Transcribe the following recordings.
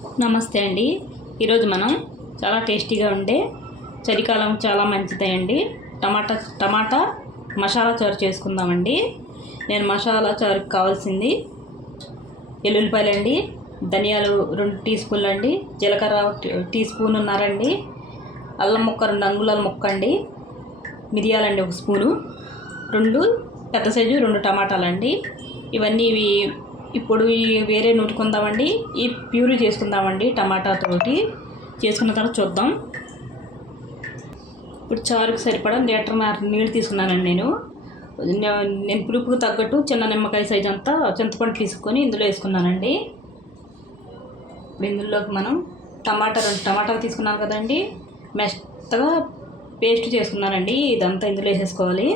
నమస్తే అండి. ఈరోజు మనం చాలా టేస్టీగా ఉండే చలికాలం చాలా మంచిదండి టమాటా టమాటా మసాలా చారు చేసుకుందామండి. నేను మసాలా చారుకి కావాల్సింది ఎల్లుల్లిపాయలు అండి ధనియాలు రెండు టీ స్పూన్లు అండి జీలకర్ర టీ- టీ స్పూన్ ఉన్నారండి అల్లం ముక్క రెండు అంగుళాల ముక్క అండి మిరియాలండి ఒక స్పూను రెండు పెద్ద సైజు రెండు టమాటాలండి. ఇవన్నీ ఇవి ఇప్పుడు ఈ వేరే నూరుకుందామండి ఈ ప్యూరీ చేసుకుందామండి టమాటా తోటి. చేసుకున్న తర్వాత చూద్దాం. ఇప్పుడు చారుకు సరిపడా లీటర్ నీళ్ళు తీసుకున్నానండి నేను. నేను పులుపుకు తగ్గట్టు చిన్న నిమ్మకాయ సైజ్ అంతా చింతపండు తీసుకొని ఇందులో వేసుకున్నానండి. ఇందులోకి మనం టమాటా రెండు టమాటాలు తీసుకున్నాను కదండి. మెత్తగా పేస్ట్ చేసుకున్నానండి. ఇదంతా ఇందులో వేసేసుకోవాలి.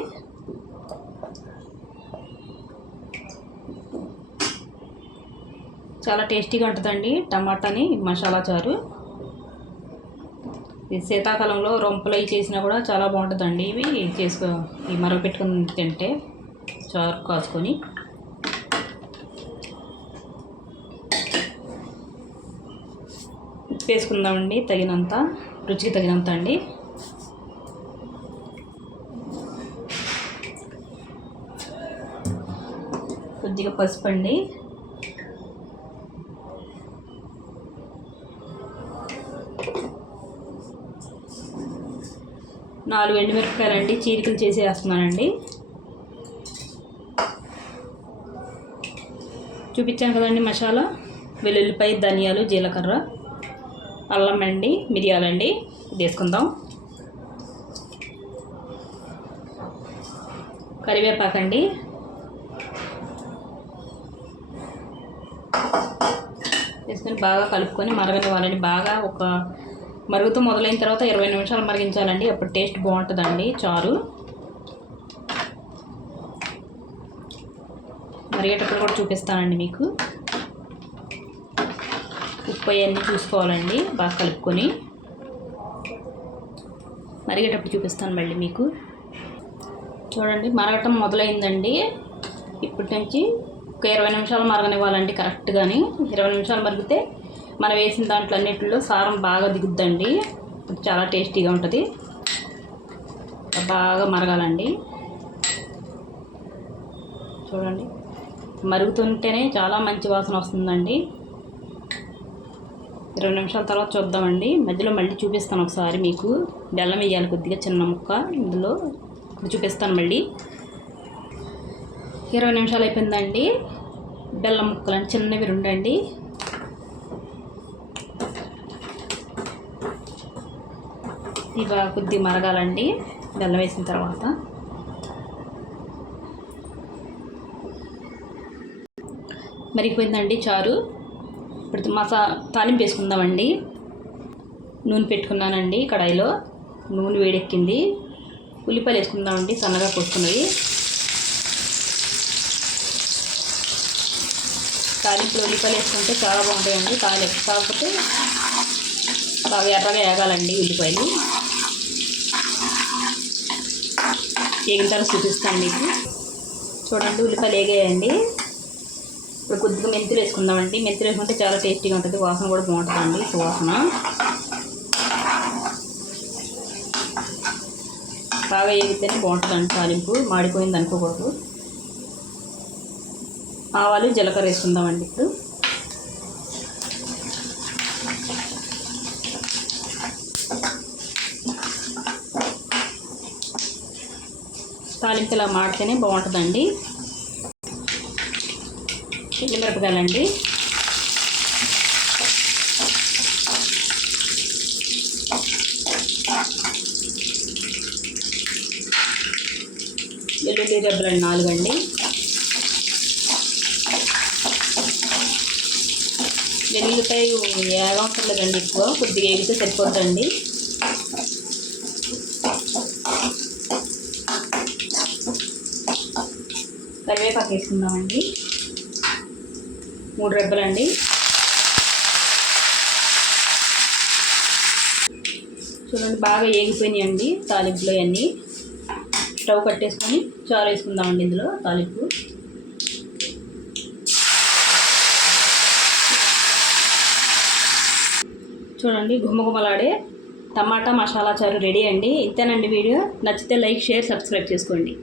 చాలా టేస్టీగా ఉంటుందండి. టమాటాని మసాలా చారు. ఇది శీతాకాలంలో రొంపలు అవి చేసినా కూడా చాలా బాగుంటుందండి. ఇవి చేసుకో ఈ మరగ పెట్టుకుని తింటే చారు కాసుకొని. ఉప్పు వేసుకుందామండి తగినంత రుచికి తగినంత అండి. కొద్దిగా పసుపు అండి. నాలుగు ఎండుమిరపకాయలు అండి చీరికలు చేసి వేస్తున్నానండి చూపించాను కదండి మసాలా వెల్లుల్లిపాయ ధనియాలు జీలకర్ర అల్లం అండి మిరియాలండి తీసుకుందాం కరివేపాకండి వేసుకొని బాగా కలుపుకొని మరగనివ్వాలండి. బాగా ఒక మరుగుతూ మొదలైన తర్వాత ఇరవై నిమిషాలు మరిగించాలండి. అప్పుడు టేస్ట్ బాగుంటుందండి చారు. మరిగేటప్పుడు కూడా చూపిస్తానండి మీకు. ఉప్పు అవన్నీ చూసుకోవాలండి బాగా కలుపుకొని. మరిగేటప్పుడు చూపిస్తాను మళ్ళీ మీకు. చూడండి మరగటం మొదలైందండి. ఇప్పటి నుంచి ఒక ఇరవై నిమిషాలు మరగనివ్వాలండి కరెక్ట్గాని. ఇరవై నిమిషాలు మరిగితే మనం వేసిన దాంట్లో అన్నిటిలో సారం బాగా దిగుద్దండి. చాలా టేస్టీగా ఉంటుంది. బాగా మరగాలండి. చూడండి. మరుగుతుంటేనే చాలా మంచి వాసన వస్తుందండి. ఇరవై నిమిషాల తర్వాత చూద్దామండి. మధ్యలో మళ్ళీ చూపిస్తాను ఒకసారి మీకు. బెల్లం వేయాలి కొద్దిగా చిన్న ముక్క ఇందులో. ఇప్పుడు చూపిస్తాను మళ్ళీ. ఇరవై నిమిషాలు అయిపోయిందండి. బెల్లం ముక్కలు అంటే చిన్నవి రెండండి. ఇక కొద్దిగా మరగాలండి. బెల్లం వేసిన తర్వాత. మరిగిపోయిందండి చారు. ఇప్పుడు మసా తాలింపు వేసుకుందామండి. నూనె పెట్టుకున్నానండి కడాయిలో. నూనె వేడెక్కింది. ఉల్లిపాయలు వేసుకుందామండి సన్నగా కోసుకున్నవి. తాలింపులో ఉల్లిపాయలు వేసుకుంటే చాలా బాగుంటాయండి. తాలింపు కాకపోతే బాగా ఎర్రగా వేగాలండి ఉల్లిపాయలు. వేగిన తర్వాత చూపిస్తాను మీకు. చూడండి ఉల్లిపాయలు వేగాయండి ఇప్పుడు కొద్దిగా మెంతులు వేసుకుందామండి. మెంతులు వేసుకుంటే చాలా టేస్టీగా ఉంటుంది. వాసన కూడా బాగుంటుందండి సువాసన. బాగా వేగితేనే బాగుంటుందండి తాలింపు. మాడిపోయింది అనుకోకూడదు. ఆవాలు జీలకర్ర వేసుకుందామండి ఇప్పుడు. తాలింపు ఇలా మాడితేనే బాగుంటుందండి. మిరపకాయలండి వెల్లుల్లి రెబ్బలండి నాలుగండి. వెల్లుల్లిపాయ ఏగవసరం లేదండి ఎక్కువ కొద్దిగా ఎగితే సరిపోద్దండి. కరివేపాకు వేసుకుందామండి. మూడు రెబ్బలండి. చూడండి బాగా ఏగిపోయినాయండి తాలింపులో అవన్నీ. స్టవ్ కట్టేసుకొని చారు వేసుకుందామండి ఇందులో తాలింపు. చూడండి ఘుమఘుమలాడే టమాటా మసాలా చారు రెడీ అండి. ఇంతేనండి వీడియో. నచ్చితే లైక్ షేర్ సబ్స్క్రైబ్ చేసుకోండి.